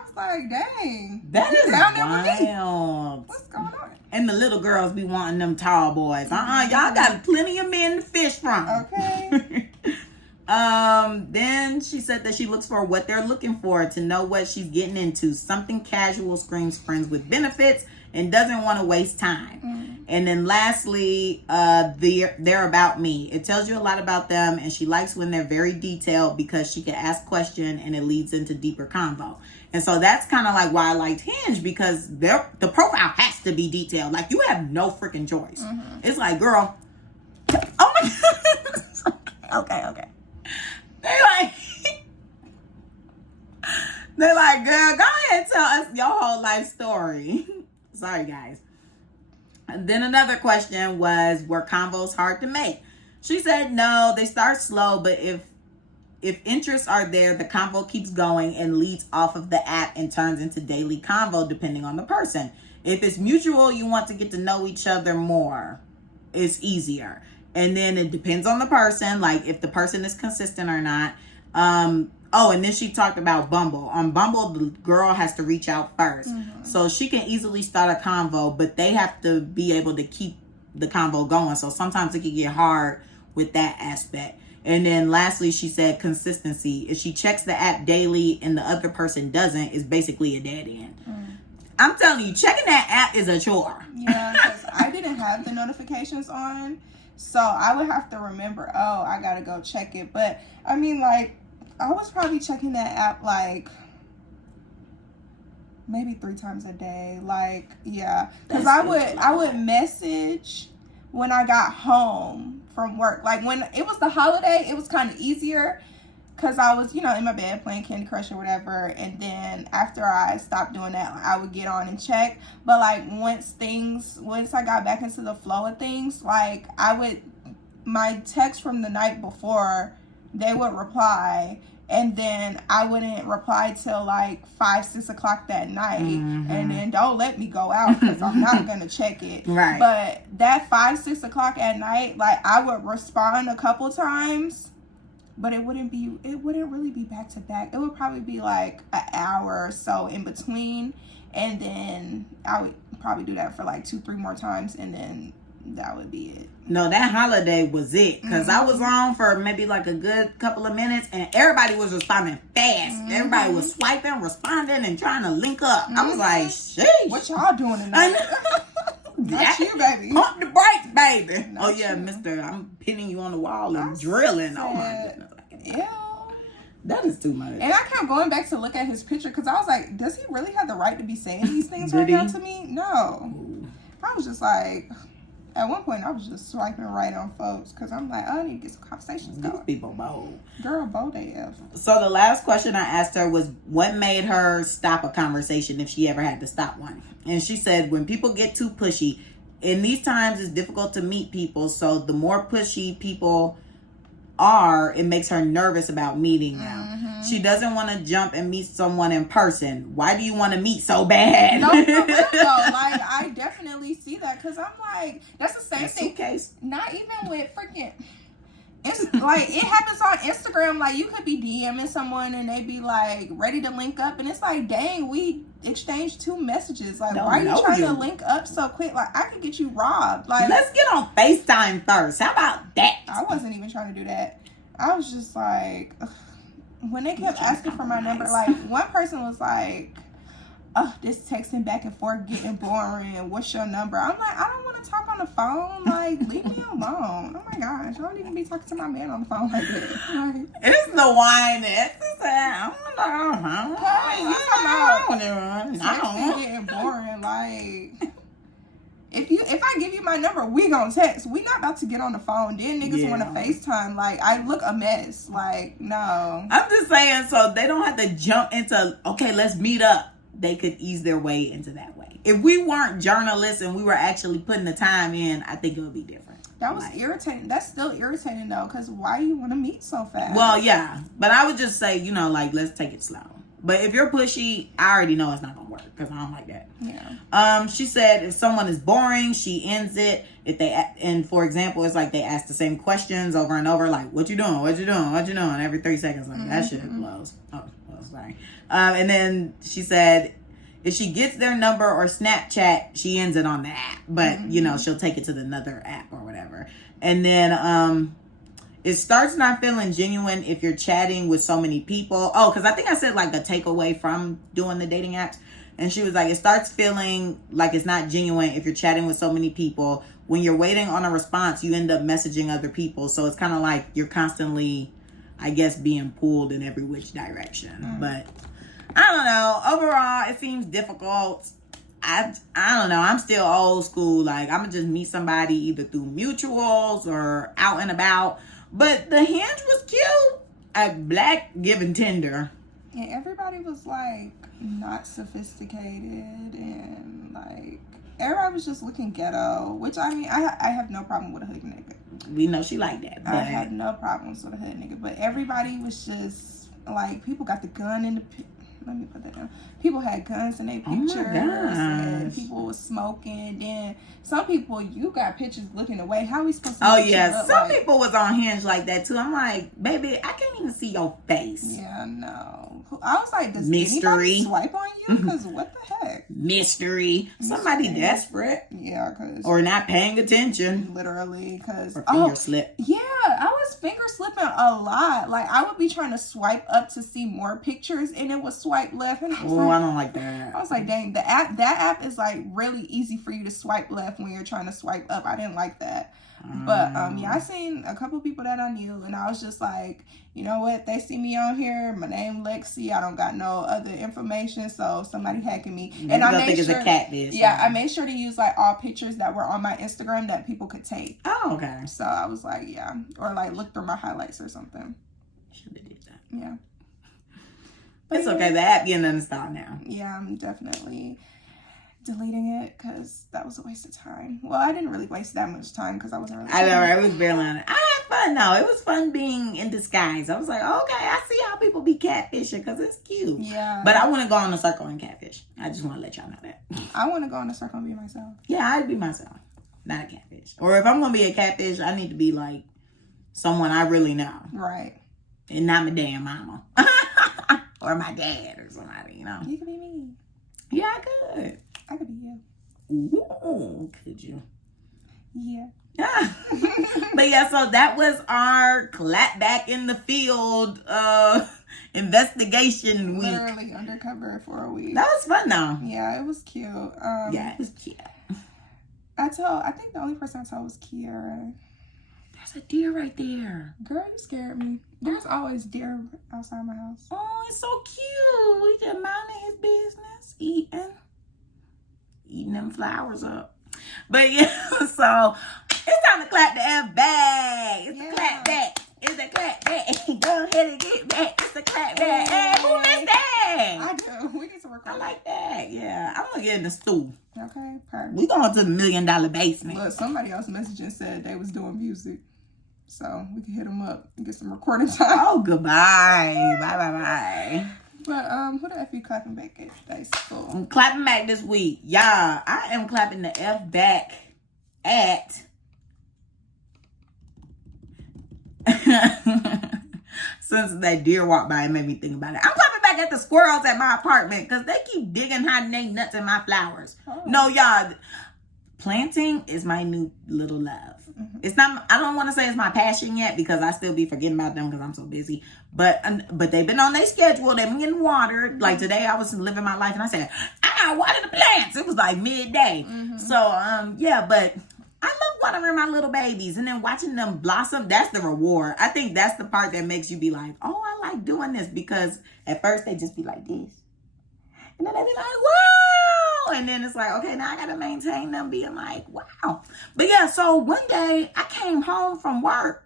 was like, dang. That is down there with me. wild. What's going on? And the little girls be wanting them tall boys. Y'all got plenty of men to fish from. Okay. Then she said that she looks for what they're looking for, to know what she's getting into. Something casual screams friends with benefits and doesn't want to waste time. And then lastly, they're about me. It tells you a lot about them, and she likes when they're very detailed because she can ask questions and it leads into deeper convo. And so that's kind of like why I liked Hinge, because the profile has to be detailed. Like, you have no freaking choice. It's like, girl, oh my God. Okay. They're like, girl, go ahead and tell us your whole life story. Sorry, guys. And then another question was, were combos hard to make? She said no, they start slow, but if interests are there, the convo keeps going and leads off of the app and turns into daily convo depending on the person. If it's mutual, you want to get to know each other more, it's easier. And then it depends on the person, like if the person is consistent or not. And then she talked about Bumble. On Bumble, the girl has to reach out first. So she can easily start a convo, but they have to be able to keep the convo going. So sometimes it can get hard with that aspect. And then lastly, she said consistency. If she checks the app daily and the other person doesn't, it's basically a dead end. I'm telling you, checking that app is a chore. Yeah, because I didn't have the notifications on. So I would have to remember, oh, I got to go check it. But I mean, like, I was probably checking that app like maybe 3 times a day. Like, yeah. Because I would message when I got home from work. Like, when it was the holiday, it was kind of easier because I was, in my bed playing Candy Crush or whatever. And then after I stopped doing that, I would get on and check. But, like, once I got back into the flow of things, like, my text from the night before, they would reply. and then I wouldn't reply till like 5, 6 o'clock that night, and then don't let me go out because I'm not gonna check it. Right. But that 5, 6 o'clock at night, like I would respond a couple times, but it wouldn't really be back to back. It would probably be like an hour or so in between, and then I would probably do that for like 2, 3 more times, and then that would be it. No, that holiday was it. Because I was on for maybe like a good couple of minutes and everybody was responding fast. Everybody was swiping, responding, and trying to link up. I was like, sheesh. What y'all doing tonight? Not you, baby. Pump the brakes, baby. Not Oh, yeah, you. mister, I'm pinning you on the wall and drilling. Oh, my goodness. Ew. That is too much. And I kept going back to look at his picture because I was like, does he really have the right to be saying these things Did right he? now to me? No. I was just like, at one point, I was just swiping right on folks because I'm like, I need to get some conversations These going. people bold. Girl, bold AF. So the last question I asked her was, what made her stop a conversation if she ever had to stop one? And she said, when people get too pushy, in these times it's difficult to meet people. So the more pushy people are, it makes her nervous about meeting them. She doesn't want to jump and meet someone in person. Why do you want to meet so bad? No, for real though. Like, I definitely see that because I'm like, that's the same thing. Suitcase. Not even with freaking. It's like it happens on Instagram. Like you could be DMing someone and they be like ready to link up, and it's like, dang, we exchanged 2 messages. Like, Don't why are you know trying you. to link up so quick? Like, I could get you robbed. Like, Let's get on FaceTime first. How about that? I wasn't even trying to do that. I was just like, ugh. When they kept asking for my number, like one person was like, oh, this texting back and forth getting boring. What's your number? I'm like, I don't want to talk on the phone. Like, leave me alone. Oh my gosh, I don't even be talking to my man on the phone like that. Like, It's the wine. It's I don't know. texting getting boring. Like, if I give you my number, we gonna text. We not about to get on the phone. Then niggas want to FaceTime. Like, I look a mess. Like, no. I'm just saying, so they don't have to jump into, okay, let's meet up. They could ease their way into that way. If we weren't journalists and we were actually putting the time in, I think it would be different. That was irritating. That's still irritating though, because why you want to meet so fast? Well, yeah, but I would just say, like, let's take it slow. But if you're pushy, I already know it's not gonna work because I don't like that. Yeah. She said if someone is boring, she ends it. And for example, it's like they ask the same questions over and over, like, what you doing? What you doing? What you doing? Every 3 seconds, like that shit blows. Oh, well, sorry. And then she said if she gets their number or Snapchat, she ends it on the app, but she'll take it to another app or whatever. And then it starts not feeling genuine if you're chatting with so many people. Oh, because I think I said like a takeaway from doing the dating apps. And she was like, it starts feeling like it's not genuine if you're chatting with so many people. When you're waiting on a response, you end up messaging other people. So it's kind of like you're constantly, I guess, being pulled in every which direction. But I don't know. Overall, it seems difficult. I don't know. I'm still old school. Like, I'm going to just meet somebody either through mutuals or out and about. But the hinge was cute. A black giving Tinder. And everybody was like not sophisticated and like everybody was just looking ghetto. Which I mean, I have no problem with a hood nigga. We know she like that. But I have no problems with a hood nigga. But everybody was just like, people got the gun in the let me put that down. People had guns in their pictures, and people was smoking. Then some people, you got pictures looking away. How are we supposed to? Oh yeah, some people was on Hinge like that too. I'm like, baby, I can't even see your face. Yeah, no. I was like, does Mystery. anybody swipe on you? Because what the heck? Mystery. Somebody desperate. Yeah, because or not paying attention. Literally, because or finger slip. Yeah, I was finger slipping a lot. Like I would be trying to swipe up to see more pictures, and it would swipe left. And I was I don't like that. I was like, dang, that app is like really easy for you to swipe left when you're trying to swipe up. I didn't like that. But yeah, I seen a couple people that I knew, and I was just like, you know what? They see me on here. My name Lexi. I don't got no other information, so somebody hacking me. And I made sure, it's a catfish. Yeah, I made sure to use like all pictures that were on my Instagram that people could take. Oh, okay. So I was like, yeah, or like look through my highlights or something. Should have did that. Yeah. But it's okay. The app getting uninstalled now. Yeah, I'm definitely deleting it because that was a waste of time. Well, I didn't really waste that much time because I wasn't really. I know, right? It was barely on it. I had fun though. It was fun being in disguise. I was like, okay, I see how people be catfishing because it's cute. Yeah. But I wouldn't go in a circle and catfish. I just want to let y'all know that. I want to go in a circle and be myself. Yeah, I'd be myself. Not a catfish. Or if I'm going to be a catfish, I need to be like someone I really know. Right. And not my damn mama. Or my dad or somebody, you know. You could be me. Yeah, I could. I could be you. Ooh, could you? Yeah. But yeah, so that was our Clapback in the field investigation week. Literally undercover for a week. That was fun though. Yeah, it was cute. Yeah, it was cute. I think the only person I told was Kiara. There's a deer right there. Girl, you scared me. There's always deer outside my house. Oh, it's so cute. He just minding his business, eating them flowers up. But yeah, so it's time to clap the F back. It's the clap back. It's the clap back. Go ahead and get back. It's the clap back. Hey, who missed that? I do. We need to record. I like that. Yeah, I'm gonna get in the stool. Okay, perfect. We going to the $1 million basement. Look, somebody else messaged and said they was doing music. So we can hit them up and get some recording time. Oh, goodbye. Bye. But who the F you clapping back at today, school? I'm clapping back this week. Yeah, I am clapping the F back at since that deer walked by, it made me think about it. I'm clapping back at the squirrels at my apartment because they keep digging hiding their nuts in my flowers. Oh. No, y'all, planting is my new little love. Mm-hmm. It's not, I don't want to say it's my passion yet because I still be forgetting about them because I'm so busy. But they've been on their schedule. They've been getting watered. Mm-hmm. Like today I was living my life and I said, water the plants. It was like midday. Mm-hmm. So, yeah, but I love watering my little babies and then watching them blossom. That's the reward. I think that's the part that makes you be like, oh, I like doing this, because at first they just be like this. And then they be like, wow. And then it's like, okay, now I got to maintain them being like, wow. But yeah, so one day I came home from work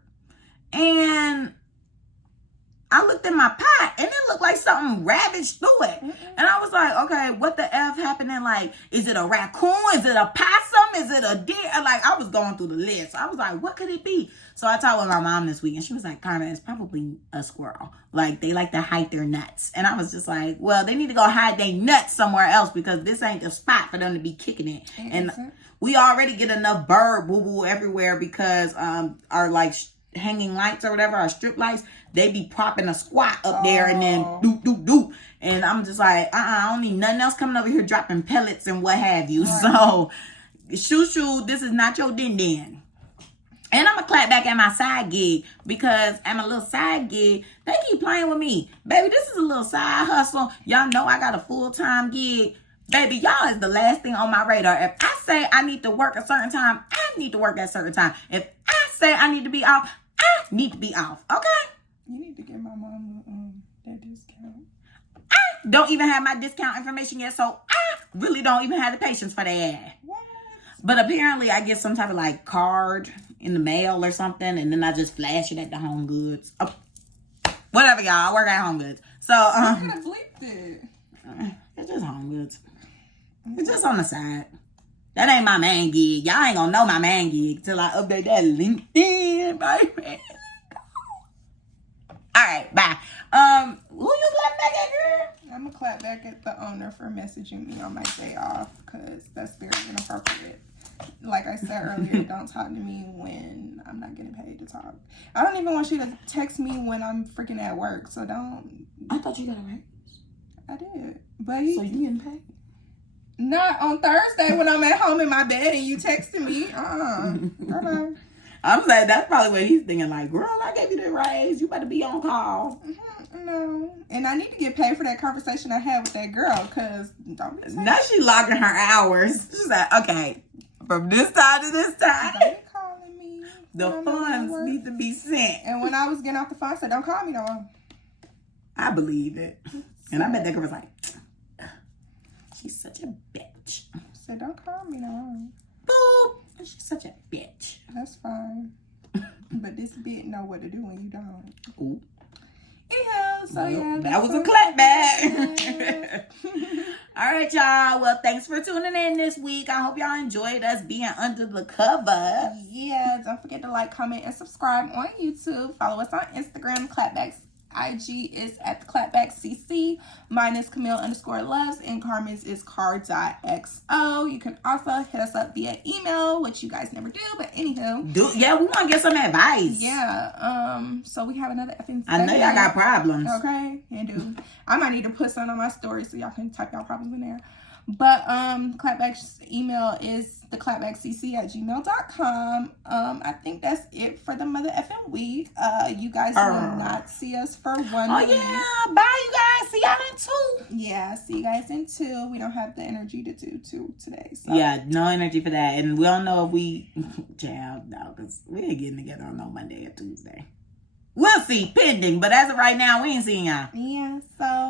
and I looked in my pot and it looked like something ravaged through it. Mm-mm. And I was like, okay, what the F happening? Like, is it a raccoon? Is it a possum? Is it a deer? Like, I was going through the list. I was like, what could it be? So I talked with my mom this week and she was like, Carmen, it's probably a squirrel. Like, they like to hide their nuts. And I was just like, well, they need to go hide their nuts somewhere else because this ain't the spot for them to be kicking it. Mm-hmm. And we already get enough bird boo-boo everywhere because our like hanging lights or whatever, our strip lights, they be propping a squat up there and then doop, doop, doop. And I'm just like, I don't need nothing else coming over here dropping pellets and what have you. Right. So, shoo, this is not your din-din. And I'm going to clap back at my side gig because at my little side gig, they keep playing with me. Baby, this is a little side hustle. Y'all know I got a full-time gig. Baby, y'all is the last thing on my radar. If I say I need to work a certain time, I need to work at a certain time. If I say I need to be off, I need to be off. Okay? You need to get my mom that discount. I don't even have my discount information yet, so I really don't even have the patience for that. What? But apparently I get some type of like card in the mail or something, and then I just flash it at the Home Goods. Oh, whatever, y'all. I work at Home Goods. So, you could have bleeped it. It's just Home Goods. It's just on the side. That ain't my main gig. Y'all ain't gonna know my main gig till I update that LinkedIn, baby. All right, bye. Who you clap back at, girl? I'm gonna clap back at the owner for messaging me on my day off because that's very inappropriate. Like I said earlier, don't talk to me when I'm not getting paid to talk. I don't even want you to text me when I'm freaking at work, so don't. I thought you got a raise. I did, but so you getting paid? Not on Thursday when I'm at home in my bed and you texting me. Bye-bye. I'm saying that's probably what he's thinking. Like, girl, I gave you the raise. You better be on call. Mm-hmm, no. And I need to get paid for that conversation I had with that girl because don't be now she logging her hours. She's like, okay, from this time to this time. Don't be calling me. The funds need to be sent. And when I was getting off the phone, I said, don't call me no more. I believe it. And I bet that girl was like, she's such a bitch. I said, don't call me no more. Boop. She's such a bitch. That's fine. But this bitch know what to do when you don't. Ooh. Anyhow, so yeah. That was a clapback. All right, y'all. Well, thanks for tuning in this week. I hope y'all enjoyed us being under the cover. Yeah, don't forget to like, comment, and subscribe on YouTube. Follow us on Instagram, Clapback's IG is at theclapbackcc. Mine is Camille_loves, and Carmen's is car.xo. You can also hit us up via email, which you guys never do, but anywho. Yeah, we want to get some advice. Yeah, so we have another effing I know y'all got problems. Okay, and dude, I might need to put some on my story so y'all can type y'all problems in there. But Clapback's email is theclapbackcc@gmail.com. I think that's it for the mother effing week. You guys will not see us for 1 week. Oh yeah, bye you guys. See y'all in 2. Yeah, see you guys in 2. We don't have the energy to do 2 today. So. Yeah, no energy for that, and we don't know if we, child, no, because we ain't getting together on no Monday or Tuesday. We'll see, pending. But as of right now, we ain't seeing y'all. Yeah, so